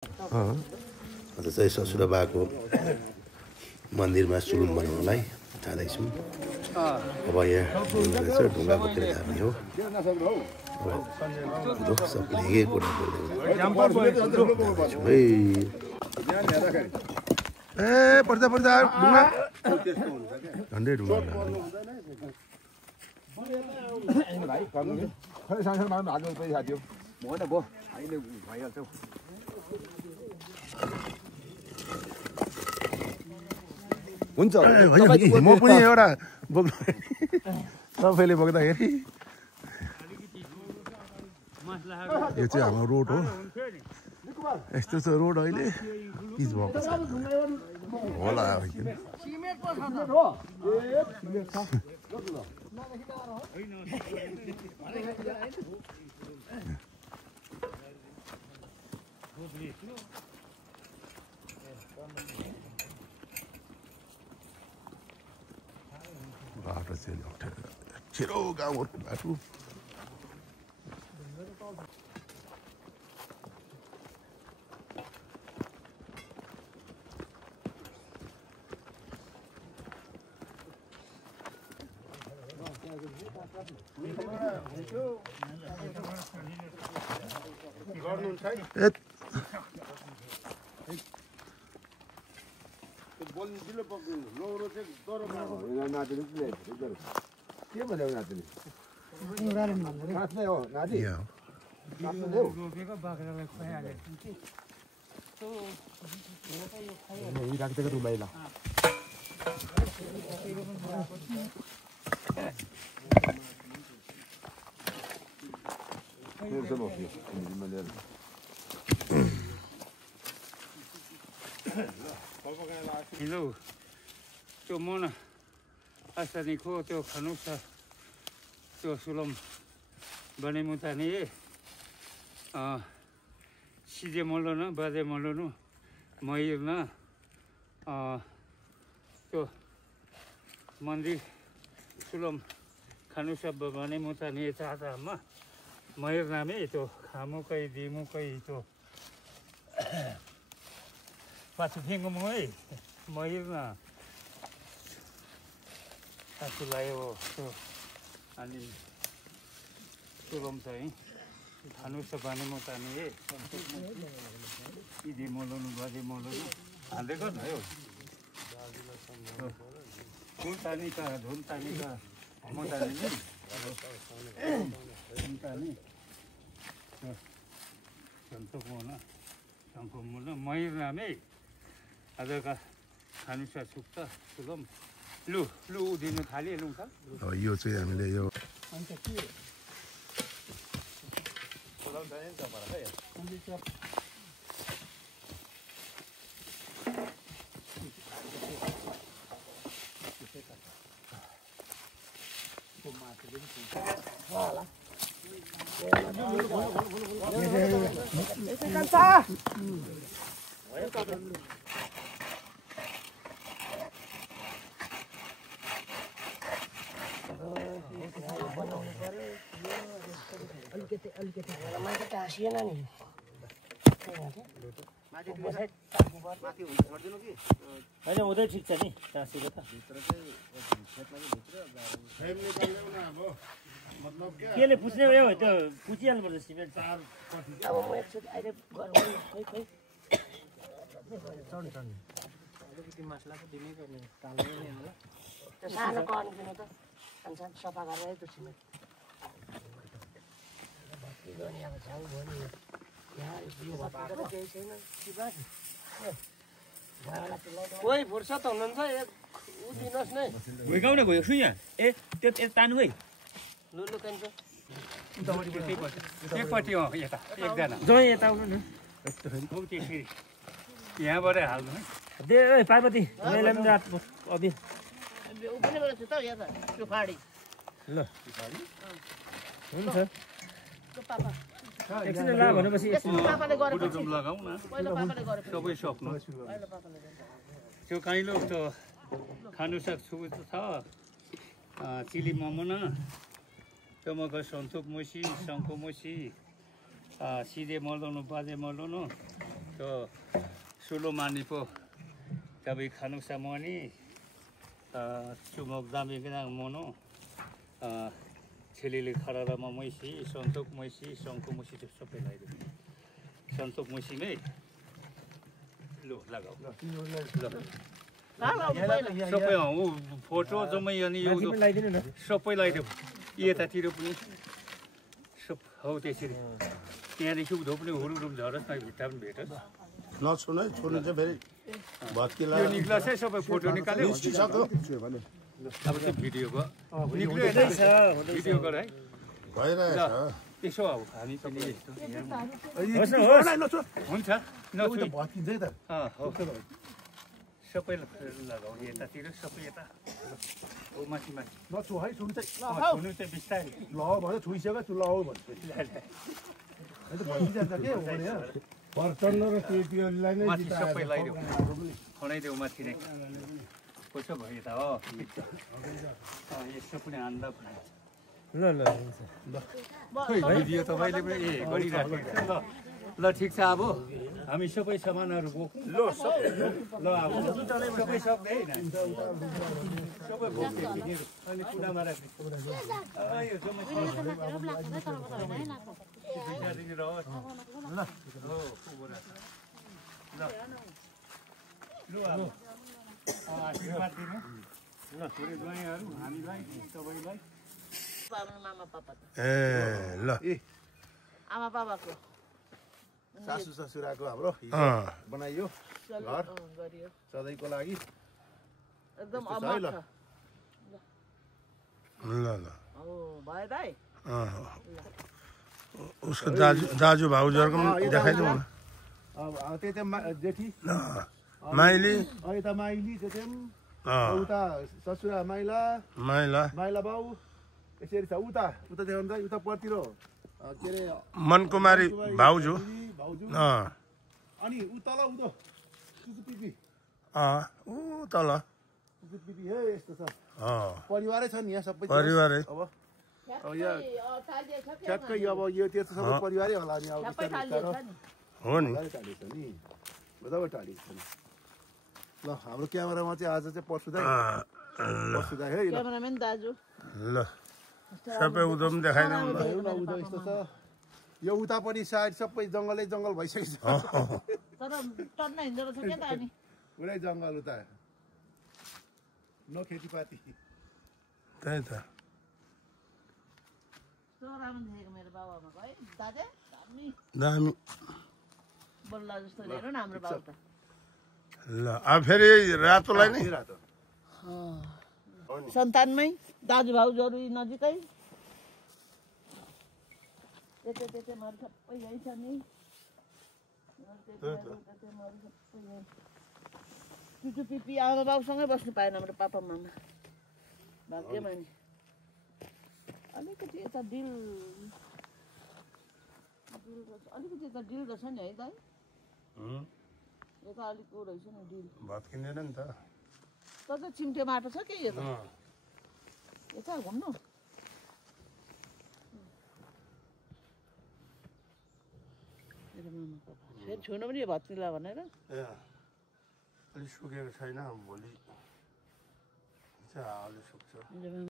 आज चाहिँ ससुराबाको मन्दिरमा सुरुङ बनाउनलाई जाँदैछौँ। अब यहाँ ढुङ्गा बोकेर जाने हो। सबले एक कुरा बोल्दै ए पर्दा पर्दा ढुङ्गा झन्डै ढुङ्गा हुन्छ म पनि एउटा बोक्नु तपाईँले बोक्दाखेरि यो चाहिँ हाम्रो रोड हो। यस्तो छ रोड अहिले पिच भएको छ होला बाटो चाहिँ अप्ठ्यारो छिरो गाउँहरूको बाटो। Hello, त्यो मन आसानीको त्यो खानु छ त्यो सुलम बने मुताने सिजे मल्लो बाजे मल्लो मयूर न त्यो मन्दिर सुलम खानु सब बने मुताने चाहतामा मयूर नामे त्यो खामुकै दिमुकै त्यो पाछु फेंगो है मयूर न आफू लाग्यो त्यो अनि सुलम चाहिँ खानु छ भने म ताने इदे मलाउनु बाजे मलाउनु हाल्दै गर्नु है धुन तानिका म ताने नि ताने संतो मुन मयूर नामे आजका खानु छ सुक्छ सुलम लु उदिनु थाले लु छ यो चाहिँ हामीले यो होइन उतै ठिक छ नि टाँसिलो त केले पुछ्ने हो त्यो पुछिहाल्नुपर्छ सिमेन्ट अब म एकचोटि अहिले अलिकति मसला त दिनै पर्ने ताल्नै नि होला त्यो सानो कर्न दिनु त सानो सफा गरेर त्यो सिमेन्ट भक्ति गर्ने अब छाउ भयो नि केही छैन कोही फुर्सद हुनुहुन्छ ऊ दिनुहोस् नै भुइँगाउने गयो छु यहाँ ए त्यो तानु है लुलु कान्छ एकपट्टि हो यता एकजना जय यता आउनु न त्यसरी यहाँबाटै हाल्नु है दे पार्वती मैले पनि रात अभि ल हुन्छ एकछिन ला भनेपछि लगाऊ न सबै सक्नु त्यो काइलो त खानु सक्छु छ चिली मोमो न त्यो मको सन्तोक मुसी शङ्खु मुसी सिधे मलाउनु बाजे मलाउनु Sulomani po tabi kanuk samoni chumok dami kena mono chilili kharara ma moisi sontok moisi sonko moisi to sabai lai sontok moisi me lo lagau सबै फोटो जम्मै अनि यो सबै लगाइदियो यतातिर पनि सब हौ त्यसरी त्यहाँदेखि उधो पनि हुरुरुम झरोस् न भित्ता पनि भेटोस् नछुन है छोड्नु चाहिँ फेरि भत्किला यो निक्लास है सबै फोटो निकाल्यो अब त्यो भिडियोको निक्ल्यो भिडियो गर है भइरहेछ यसो अब हामी पनि यस्तो हुन्छ भत्किन्छ है त सबै लगाऊ यतातिर सबै यता ओ माथि माथि नछु है सुन चाहिँ हुनु चाहिँ बिस्तारै ल भने छुइसक्यो तँ ल भन्छ भनिजान्छ के हो भने प्रचण्ड र केटीहरूलाई नै माथि सबै लगाइदेऊ खनाइदेऊ माथि नै कसो भयो त हो यसो पनि हान्दा ल ल भिडियो तपाईँले पनि गरिराखेको छ ल ठिक छ अब हामी सबै सामानहरू बोक्छौँ ल ल अब सबै सक्दै सबै बोक्दै अनि कुनामा राख्ने यो जम्मै ल अब आशीर्वाद दिनु ल छोरी ज्वाइँहरू हामीलाई सबैलाई मामा पापा ए ल आमा बाबाको सासू ससुराको हाम्रो बनाइयो घर सधैँको लागि एकदम ल ल भयो दाइ उसको दाजु भाउजूहरूको पनि देखाइदिउँ न अब त्यो चाहिँ जेठी माइली यता माइली त्यो चाहिँ उता ससुरा माइला माइला माइला बाउ यसरी छ उता उता देखाउनु त उता पर्तिर के अरे मनकुमारी भाउजू भाउजू अनि उता ल उता पिपी ऊ तल पिपी हे यस्तो छ परिवारै छ नि यहाँ सबै परिवारै अब यहाँ ठ्याक्कै अब यो त्यो त सबै परिवारै होला नि अब हो नि टाढिएको छ नि बराबर टाढिएको छ नि ल हाम्रो क्यामेरामा चाहिँ आज चाहिँ पर्सु दाइ है क्यामेराम्यान दाजु ल सबै उदो पनि देखाइदिउँ न उदो यस्तो छ यो उता पनि साइड सबै जङ्गलै जङ्गल भइसकेको छ तर टन्न हिँड्दो रहेछ के त अनि पुरै जङ्गल उता नो खेतीपाती त्यही त मेरो बाबुआमाको है दाजु दामी बल्ला जस्तो हेर न हाम्रो बाबु त ल अब फेरि रातोलाई नै रातो सन्तानमै दाजुभाउजूहरू नजिकै त्यहाँ सबै यही छ नि चुचु पिपी आमा बाउसँगै बस्नु पाएन हाम्रो पापा मामा भाग्यमा नि अलिकति यता डिल अलिकति यता डिल रहेछ नि है दाइ यता अलिक ऊ रहेछ नि डिल भत्किँदैन नि त त चिम्टे माटो छ के यो त यता घुम्नु फेरि छुनु पनि भत्किला भनेर अलिक सुकेको छैन भोलि चाहिँ हावाले सुक्छ